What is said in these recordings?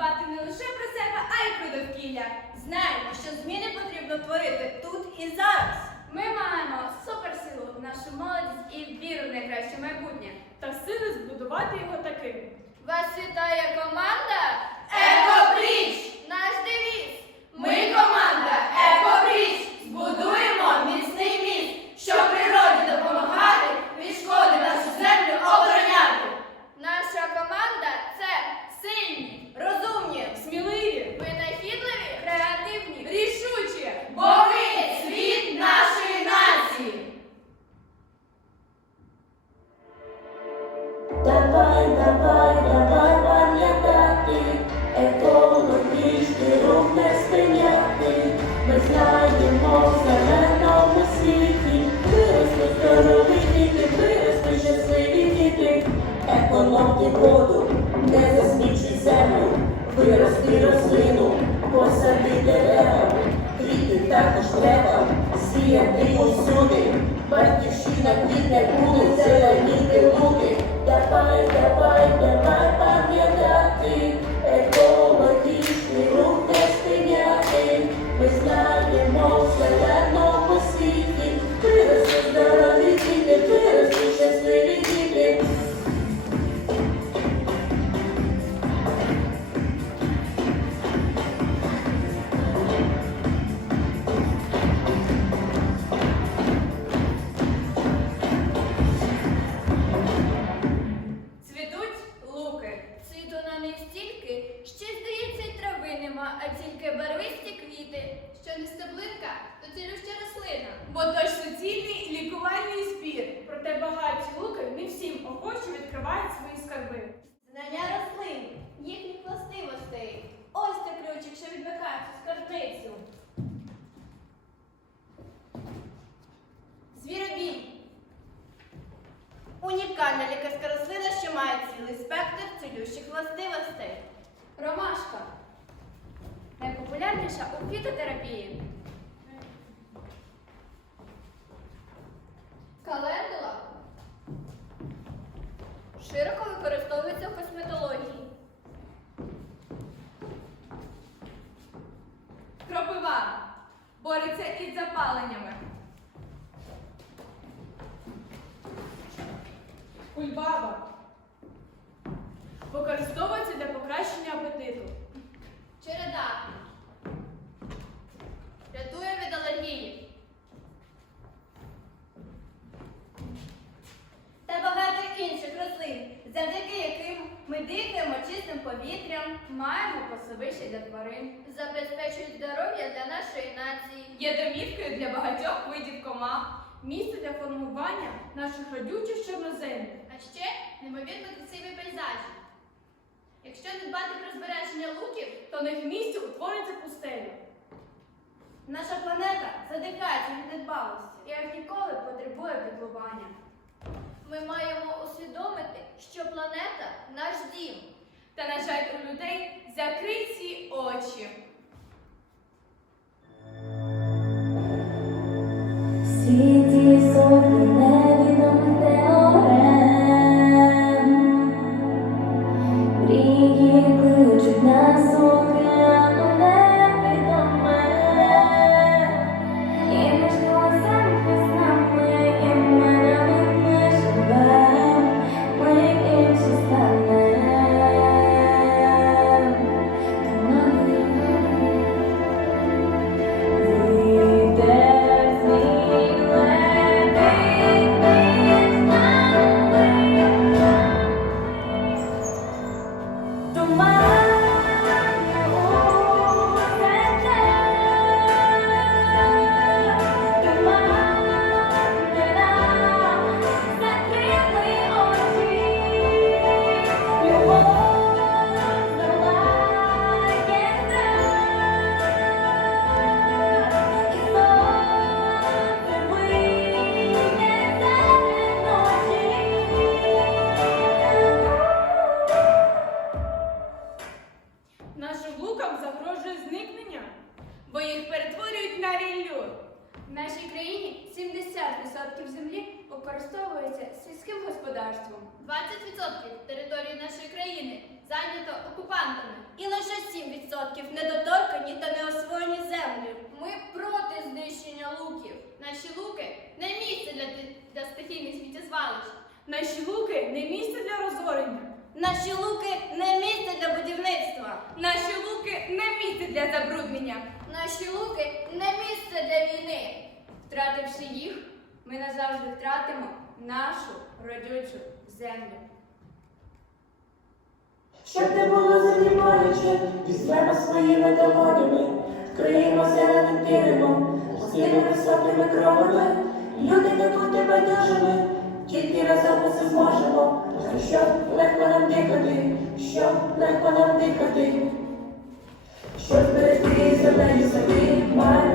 дбати не лише про себе, а й про довкілля. Знаємо, що зміни потрібно творити тут і зараз. Ми маємо суперсилу, нашу молодість і віру в найкраще майбутнє. Та сили збудувати його таким. Вас вітає команда Екопріч! Батьківщина квітне буде, зеленіти луки. руки, давай, давай Найпопулярніша у фітотерапії. Календула широко використовується в косметології. Кропива. Бореться із запаленнями. Кульбаба. Використовується для покращення апетиту. Череда рятує від алергії. Та багато інших рослин, завдяки яким ми дихаємо чистим повітрям. Маємо пасовище для тварин. Забезпечують здоров'я для нашої нації. Є домівкою для багатьох видів комах. Місце для формування наших родючих чорноземів. А ще неймовірно красиві пейзажі. Якщо не дбати про збереження луків, То не в місті утвориться пустеля. Наша планета задихається від недбалості. І як ніколи потребує піклування. ми маємо усвідомити, що планета наш дім. Та, на жаль, у людей закриті очі. Зайнято окупантами. І лише 7% недоторкані та неосвоєні землі. Ми проти знищення луків. Наші луки не місце для, для стихійних сміттєзвалищ. Наші луки не місце для розорення. Наші луки не місце для будівництва. Наші луки не місце для забруднення. Наші луки не місце для війни. Втративши їх, ми назавжди втратимо нашу родючу землю. Щоб не було боляче, візьмемо своїми долонями, вкриємо зеленим килимом, пустимо високими кровами, люди не бути байдужими, тільки разом це зможемо, щоб легко нам дихати, щоб легко нам дихати. Щоб зберегти зелені сади, маємо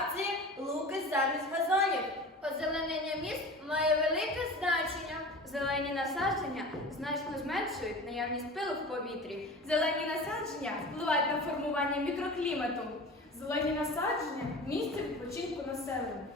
акції Луки замість газонів. Озеленення міст має велике значення. Зелені насадження значно зменшують наявність пилу в повітрі. Зелені насадження впливають на формування мікроклімату. Зелені насадження місце відпочинку населення.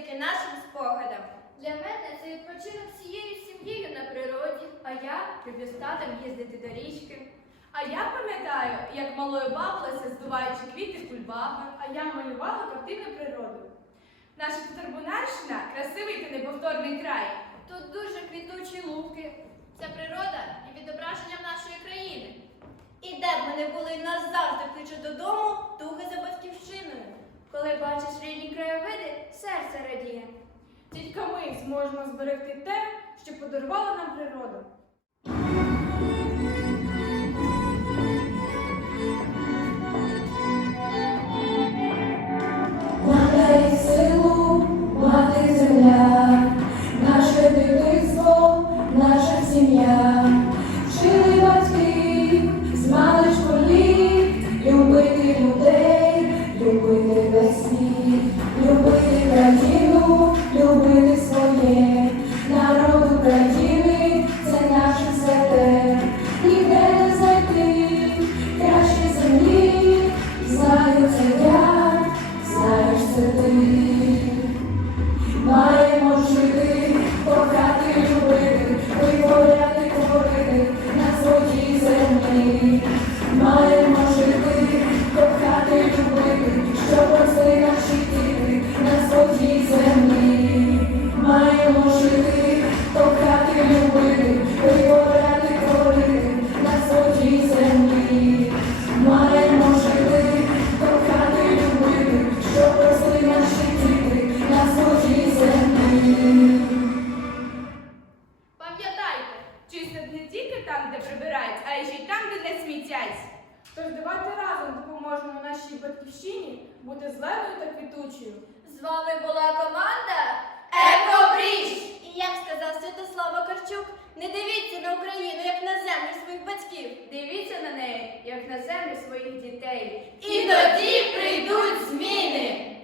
Завдяки нашим спогадам. Для мене це відпочинок всією сім'єю на природі, а я люблю з татом їздити до річки. А я пам'ятаю, як малою бавилася, здуваючи квіти кульбаби, а я малювала картини природи. Наша Татарбунарщина красивий та неповторний край. Тут дуже квітучі луки. Ця природа є відображенням нашої країни. І де б ми не були, нас завжди кличуть додому туги за батьківщиною. Коли бачиш рідні краєвиди, серце радіє. Тільки ми зможемо зберегти те, що подарувала нам природа. Давайте разом допоможемо нашій батьківщині бути зеленою та квітучою. З вами була команда Екобріж! І як сказав Святослав Карчук, не дивіться на Україну, як на землю своїх батьків. Дивіться на неї, як на землю своїх дітей. І тоді прийдуть зміни.